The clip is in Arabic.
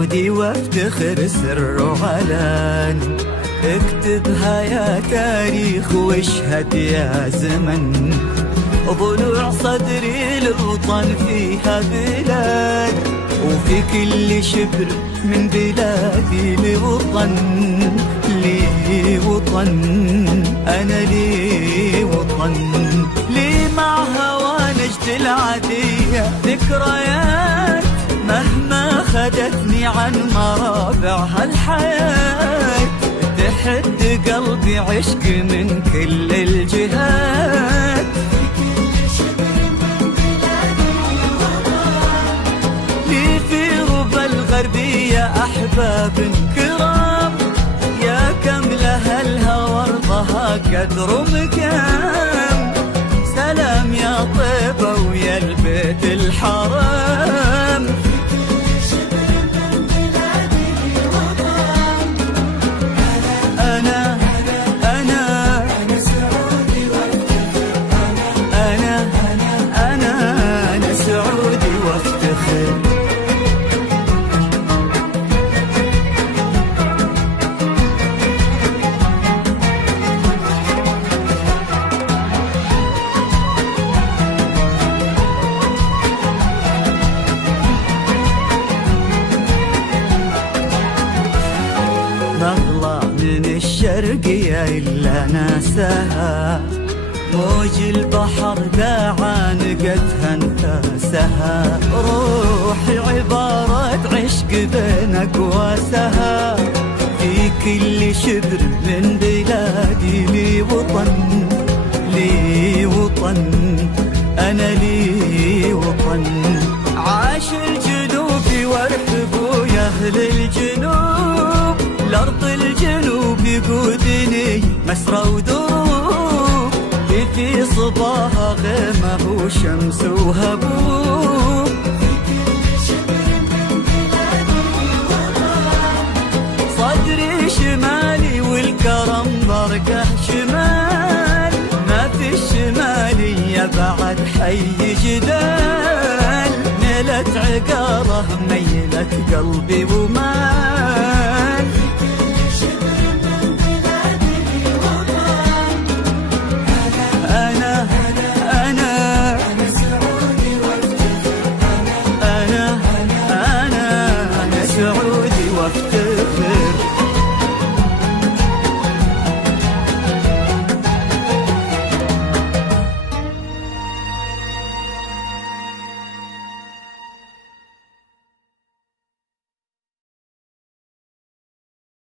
سعودي وافتخر سر وعلان. اكتبها يا تاريخ واشهد يا زمن، ضلوع صدري للوطن فيها بلاد، وفي كل شبر من بلادي لي وطن، لي وطن، أنا لي وطن، لي مع هوى نجد العادية ذكريات مهما خدتني عن مرابع هالحياة، تحد قلبي عشق من كل الجهات. لي في ربى الغربية أحباب كرام، يا كم لها الهوى ارضها قدر مكان. سلام يا طيبة ويا البيت الحرام، نغلى من الشرقية إلا ناسها، موج البحر داعا نقتها انتاسها، روحي عبارة عشق بين أقواسها، في كل شبر من بلادي لي وطن، لي وطن، أنا لي وطن. عاش الجنوب وارحبوا يا أهل الجنوب، الأرض الجنوب يقودني مسرى ودروب، في صباها غيمه وشمس وهبوب، صدري شمالي والكرم بركه شمال، ما في الشمالية بعد حي جدال، نيلت عقاره ميلت قلبي ومال.